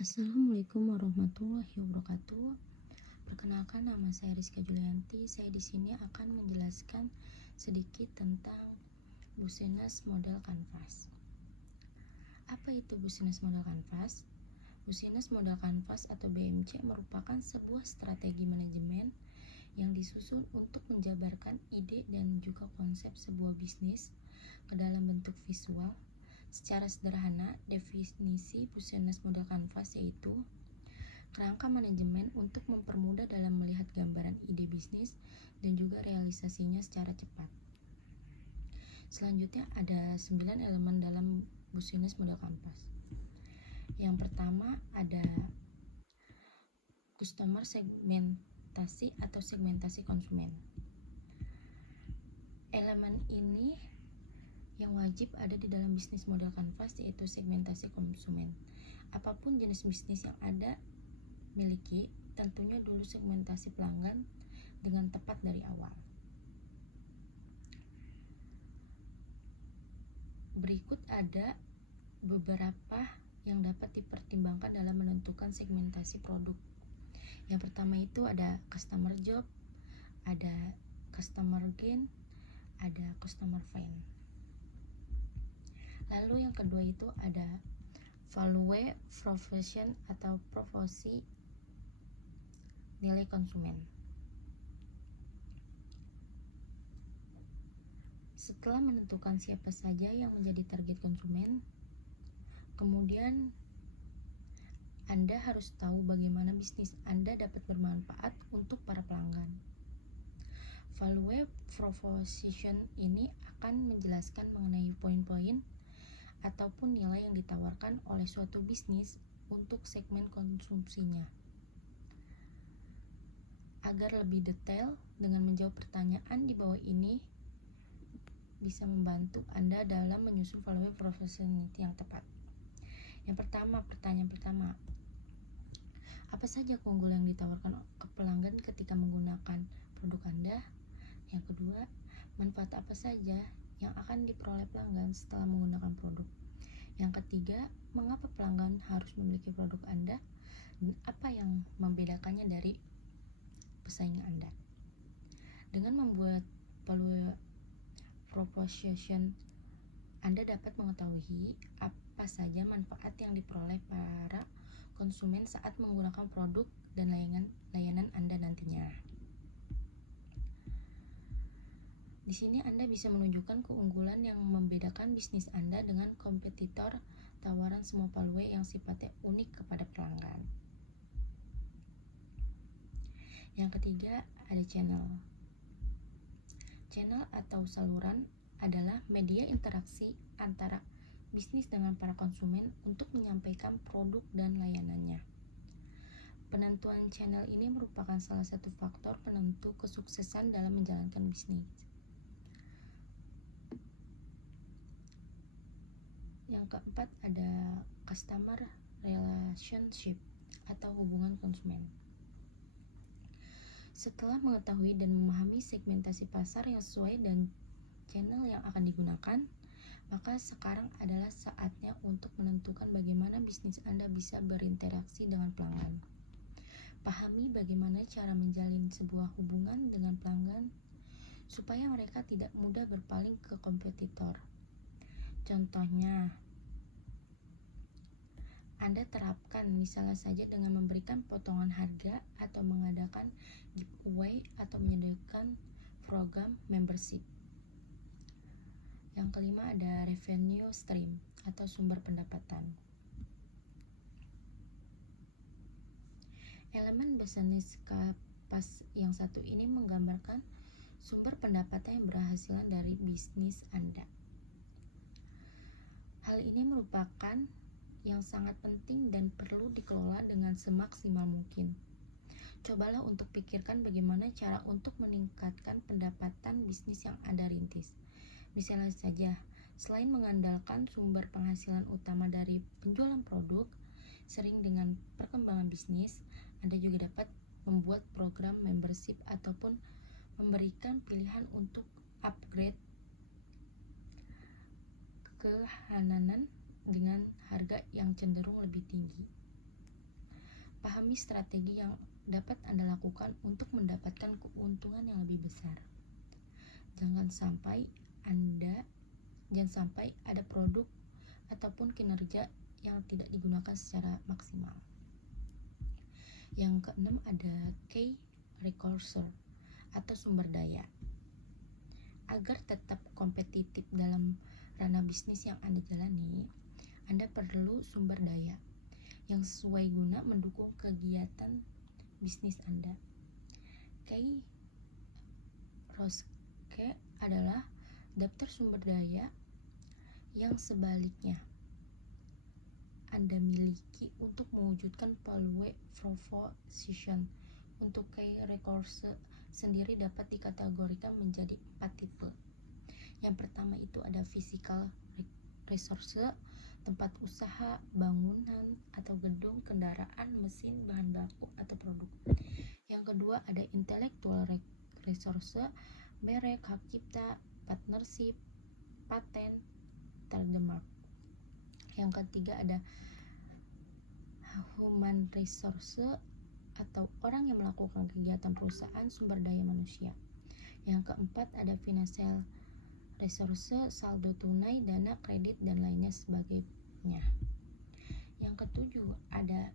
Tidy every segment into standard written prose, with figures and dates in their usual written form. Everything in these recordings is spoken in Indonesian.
Assalamualaikum warahmatullahi wabarakatuh. Perkenalkan, nama saya Rizka Julianti. Saya di sini akan menjelaskan sedikit tentang Business Model Canvas. Apa itu Business Model Canvas? Business Model Canvas atau BMC merupakan sebuah strategi manajemen yang disusun untuk menjabarkan ide dan juga konsep sebuah bisnis ke dalam bentuk visual. Secara sederhana, definisi Business Model Canvas yaitu kerangka manajemen untuk mempermudah dalam melihat gambaran ide bisnis dan juga realisasinya secara cepat. Selanjutnya ada 9 elemen dalam Business Model Canvas. Yang pertama ada customer segmentasi atau segmentasi konsumen. Elemen ini yang wajib ada di dalam bisnis model canvas yaitu segmentasi konsumen. Apapun jenis bisnis yang ada miliki, tentunya dulu segmentasi pelanggan dengan tepat dari awal. Berikut ada beberapa yang dapat dipertimbangkan dalam menentukan segmentasi produk. Yang pertama itu ada customer job, ada customer gain, ada customer find. Lalu yang kedua itu ada value proposition atau proporsi nilai konsumen. Setelah menentukan siapa saja yang menjadi target konsumen, kemudian Anda harus tahu bagaimana bisnis Anda dapat bermanfaat untuk para pelanggan. Value proposition ini akan menjelaskan mengenai poin-poin ataupun nilai yang ditawarkan oleh suatu bisnis untuk segmen konsumsinya. Agar lebih detail, dengan menjawab pertanyaan di bawah ini bisa membantu Anda dalam menyusun value proposition yang tepat. Yang pertama, pertanyaan pertama, apa saja keunggulan yang ditawarkan ke pelanggan ketika menggunakan produk Anda? Yang kedua, manfaat apa saja yang akan diperoleh pelanggan setelah menggunakan produk? Yang ketiga, mengapa pelanggan harus memiliki produk Anda dan apa yang membedakannya dari pesaing Anda? Dengan membuat value proposition, Anda dapat mengetahui apa saja manfaat yang diperoleh para konsumen saat menggunakan produk dan layanan Anda nantinya. Di sini Anda bisa menunjukkan keunggulan yang membedakan bisnis Anda dengan kompetitor, tawaran semua value yang sifatnya unik kepada pelanggan. Yang ketiga, ada channel. Channel atau saluran adalah media interaksi antara bisnis dengan para konsumen untuk menyampaikan produk dan layanannya. Penentuan channel ini merupakan salah satu faktor penentu kesuksesan dalam menjalankan bisnis. Yang keempat ada customer relationship atau hubungan konsumen. Setelah mengetahui dan memahami segmentasi pasar yang sesuai dan channel yang akan digunakan, maka sekarang adalah saatnya untuk menentukan bagaimana bisnis Anda bisa berinteraksi dengan pelanggan. Pahami bagaimana cara menjalin sebuah hubungan dengan pelanggan supaya mereka tidak mudah berpaling ke kompetitor. Contohnya, Anda terapkan misalnya saja dengan memberikan potongan harga atau mengadakan giveaway atau menyediakan program membership. Yang kelima ada revenue stream atau sumber pendapatan. Elemen bisnis canvas yang satu ini menggambarkan sumber pendapatan yang berhasilan dari bisnis Anda. Hal ini merupakan yang sangat penting dan perlu dikelola dengan semaksimal mungkin. Cobalah untuk pikirkan bagaimana cara untuk meningkatkan pendapatan bisnis yang Anda rintis. Misalnya saja, selain mengandalkan sumber penghasilan utama dari penjualan produk, sering dengan perkembangan bisnis, Anda juga dapat membuat program membership ataupun memberikan pilihan untuk upgrade kehananan dengan harga yang cenderung lebih tinggi. Pahami strategi yang dapat Anda lakukan untuk mendapatkan keuntungan yang lebih besar. Jangan sampai ada produk ataupun kinerja yang tidak digunakan secara maksimal. Yang keenam ada key resource atau sumber daya. Agar tetap kompetitif dalam ranah bisnis yang Anda jalani, Anda perlu sumber daya yang sesuai guna mendukung kegiatan bisnis Anda. Key resource adalah daftar sumber daya yang sebaliknya Anda miliki untuk mewujudkan value proposition. Untuk key resource sendiri dapat dikategorikan menjadi 4 tipe. Yang pertama itu ada physical resource, tempat usaha, bangunan atau gedung, kendaraan, mesin, bahan baku atau produk. Yang kedua ada intellectual resource, merek, hak cipta, partnership, paten, trademark. Yang ketiga ada human resource atau orang yang melakukan kegiatan perusahaan, sumber daya manusia. Yang keempat ada financial resource, saldo tunai, dana, kredit, dan lainnya sebagainya. Yang ketujuh ada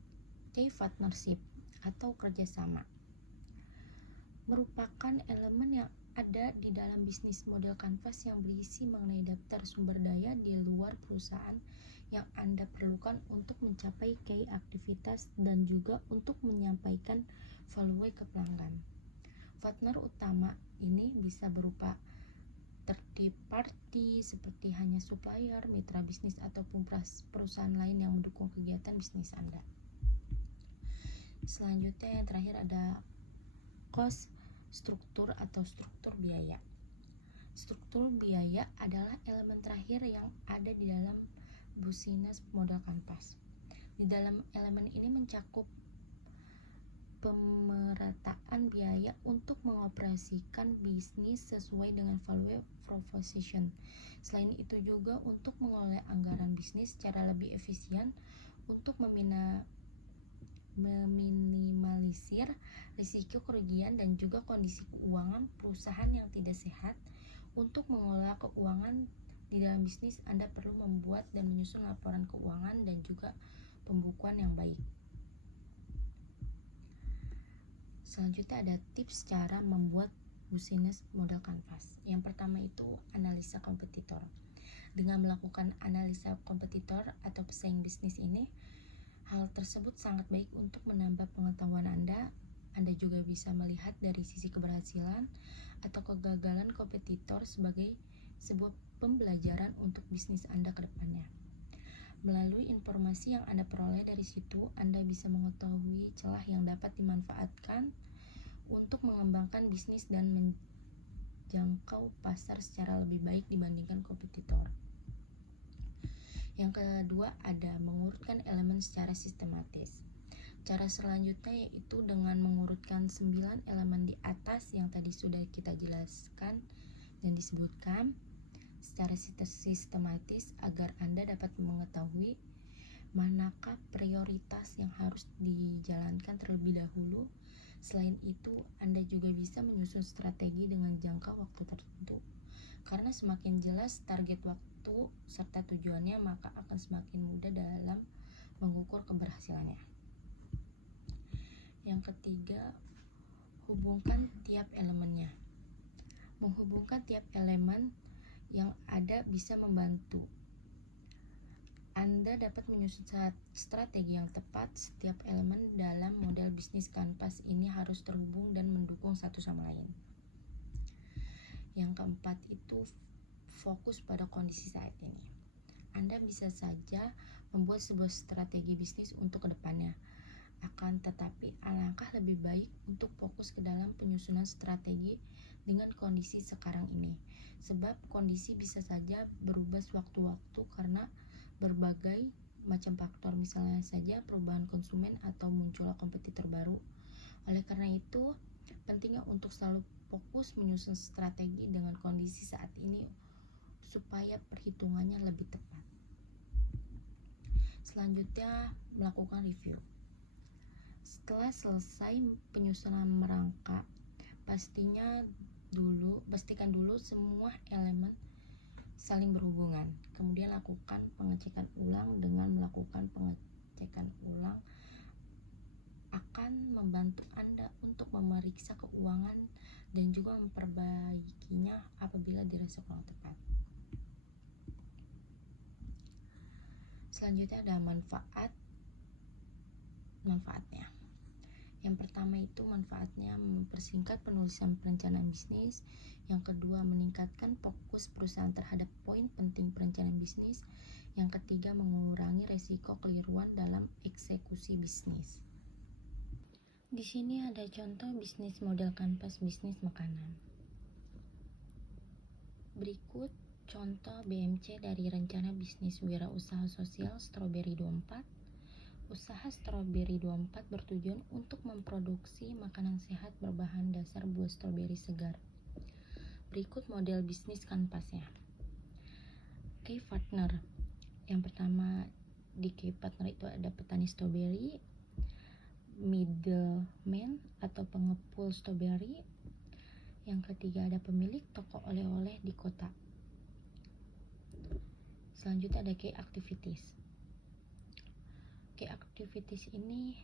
key partnership atau kerjasama. Merupakan elemen yang ada di dalam bisnis model kanvas yang berisi mengenai daftar sumber daya di luar perusahaan yang Anda perlukan untuk mencapai key aktivitas dan juga untuk menyampaikan value ke pelanggan. Partner utama ini bisa berupa third party seperti hanya supplier, mitra bisnis ataupun perusahaan lain yang mendukung kegiatan bisnis Anda. Selanjutnya yang terakhir ada cost struktur atau struktur biaya. Struktur biaya adalah elemen terakhir yang ada di dalam bisnis model kanvas. Di dalam elemen ini mencakup pemerataan biaya untuk mengoperasikan bisnis sesuai dengan value proposition. Selain itu juga untuk mengelola anggaran bisnis secara lebih efisien untuk meminimalisir risiko kerugian dan juga kondisi keuangan perusahaan yang tidak sehat. Untuk mengelola keuangan di dalam bisnis, Anda perlu membuat dan menyusun laporan keuangan dan juga pembukuan yang baik. Selanjutnya ada tips cara membuat bisnis model kanvas. Yang pertama itu analisa kompetitor. Dengan melakukan analisa kompetitor atau pesaing bisnis ini, hal tersebut sangat baik untuk menambah pengetahuan Anda. Anda juga bisa melihat dari sisi keberhasilan atau kegagalan kompetitor sebagai sebuah pembelajaran untuk bisnis Anda ke depannya. Melalui informasi yang Anda peroleh dari situ, Anda bisa mengetahui celah yang dapat dimanfaatkan untuk mengembangkan bisnis dan menjangkau pasar secara lebih baik dibandingkan kompetitor. Yang kedua ada mengurutkan elemen secara sistematis. Cara selanjutnya yaitu dengan mengurutkan 9 elemen di atas yang tadi sudah kita jelaskan dan disebutkan secara sistematis agar Anda dapat mengetahui manakah prioritas yang harus dijalankan terlebih dahulu. Selain itu, Anda juga bisa menyusun strategi dengan jangka waktu tertentu. Karena semakin jelas target waktu serta tujuannya, maka akan semakin mudah dalam mengukur keberhasilannya. Yang ketiga, hubungkan tiap elemennya. Menghubungkan tiap elemen yang ada bisa membantu Anda dapat menyusun strategi yang tepat. Setiap elemen dalam model bisnis kanvas ini harus terhubung dan mendukung satu sama lain. Yang keempat itu fokus pada kondisi saat ini. Anda bisa saja membuat sebuah strategi bisnis untuk kedepannya. Akan tetapi alangkah lebih baik untuk fokus ke dalam penyusunan strategi dengan kondisi sekarang ini. Sebab kondisi bisa saja berubah sewaktu-waktu karena berbagai macam faktor, misalnya saja perubahan konsumen atau munculnya kompetitor baru. Oleh karena itu, pentingnya untuk selalu fokus menyusun strategi dengan kondisi saat ini supaya perhitungannya lebih tepat. Selanjutnya, melakukan review. Setelah selesai penyusunan merangkap, pastikan dulu semua elemen saling berhubungan. Kemudian lakukan pengecekan ulang. Dengan melakukan pengecekan ulang akan membantu Anda untuk memeriksa keuangan dan juga memperbaikinya apabila dirasa kurang tepat. Selanjutnya ada manfaatnya. Yang pertama itu manfaatnya mempersingkat penulisan perencanaan bisnis. Yang kedua, meningkatkan fokus perusahaan terhadap poin penting perencanaan bisnis. Yang ketiga, mengurangi resiko keliruan dalam eksekusi bisnis. Di sini ada contoh bisnis model kanvas bisnis makanan. Berikut contoh BMC dari rencana bisnis wirausaha sosial Strawberry 24. Usaha Strawberry 24 bertujuan untuk memproduksi makanan sehat berbahan dasar buah stroberi segar. Berikut model bisnis kanvasnya. Key partner. Yang pertama di key partner itu ada petani stroberi, middleman atau pengepul stroberi. Yang ketiga ada pemilik toko oleh-oleh di kota. Selanjutnya ada key activities. Key activities ini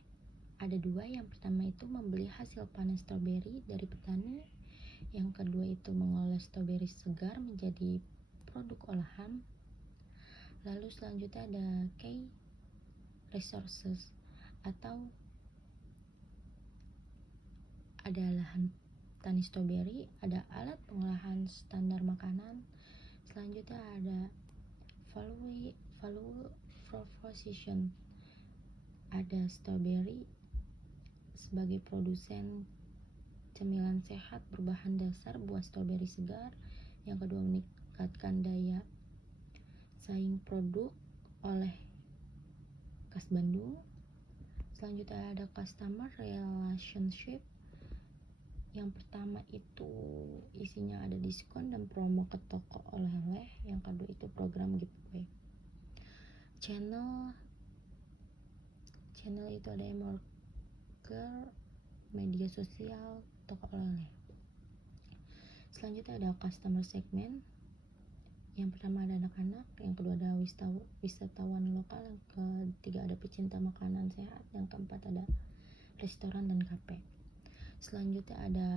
ada dua. Yang pertama itu membeli hasil panen stroberi dari petani. Yang kedua itu mengolah stroberi segar menjadi produk olahan. Lalu selanjutnya ada key resources atau ada lahan tani stroberi, ada alat pengolahan standar makanan. Selanjutnya ada value proposition. Ada stroberi sebagai produsen cemilan sehat berbahan dasar buah stroberi segar. Yang kedua, meningkatkan daya saing produk oleh khas Bandung. Selanjutnya ada customer relationship. Yang pertama itu isinya ada diskon dan promo ke toko oleh-oleh. Yang kedua itu program giveaway. Channel itu ada marketer, media sosial, toko oleh-oleh. Selanjutnya ada customer segment. Yang pertama ada anak-anak, yang kedua ada wisatawan lokal, yang ketiga ada pecinta makanan sehat, yang keempat ada restoran dan kafe. Selanjutnya ada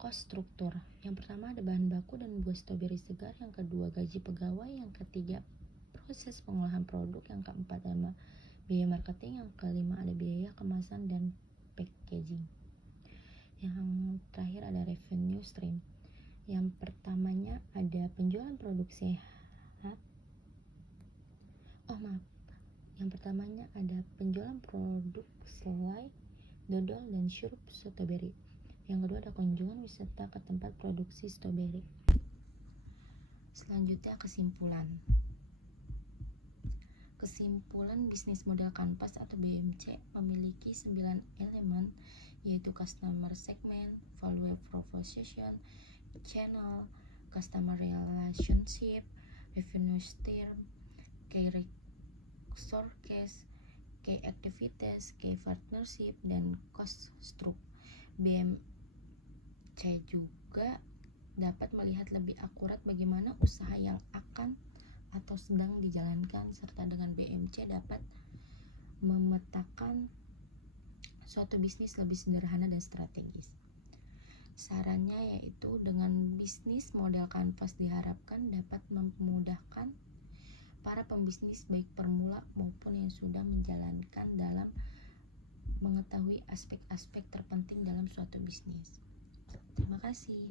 cost struktur. Yang pertama ada bahan baku dan buah stroberi segar, yang kedua gaji pegawai, yang ketiga proses pengolahan produk, yang keempat ada biaya marketing, yang kelima ada biaya kemasan dan packaging. Yang terakhir ada revenue stream. Yang pertamanya ada penjualan produk sehat. Yang pertamanya ada penjualan produk selai, dodol, dan sirup stroberi. Yang kedua ada kunjungan wisata ke tempat produksi stroberi. Selanjutnya kesimpulan bisnis model kanvas atau BMC memiliki 9 elemen, yaitu customer segment, value proposition, channel, customer relationship, revenue stream, key resources, key activities, key partnership, dan cost structure. BMC juga dapat melihat lebih akurat bagaimana usaha yang akan atau sedang dijalankan, serta dengan BMC dapat memetakan suatu bisnis lebih sederhana dan strategis. Sarannya yaitu dengan bisnis model kanvas diharapkan dapat memudahkan para pembisnis baik pemula maupun yang sudah menjalankan dalam mengetahui aspek-aspek terpenting dalam suatu bisnis. Terima kasih.